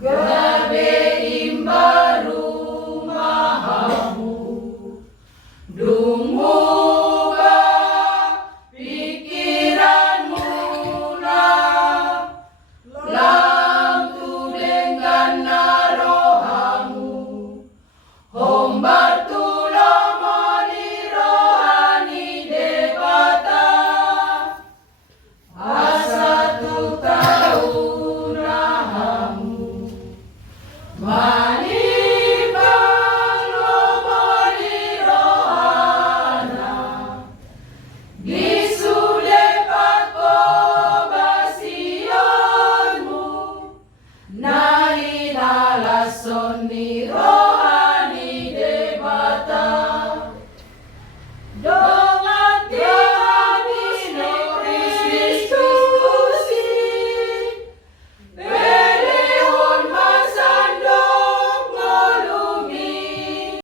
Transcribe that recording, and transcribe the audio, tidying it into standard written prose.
gabe imbaru mahamu dumuga pikiranmu lam tu dengan narohamu hombar tulo moni rohani debata asa tu tahu nahamu mani banglo moni rohana gisude pako basionmu nai nalasoni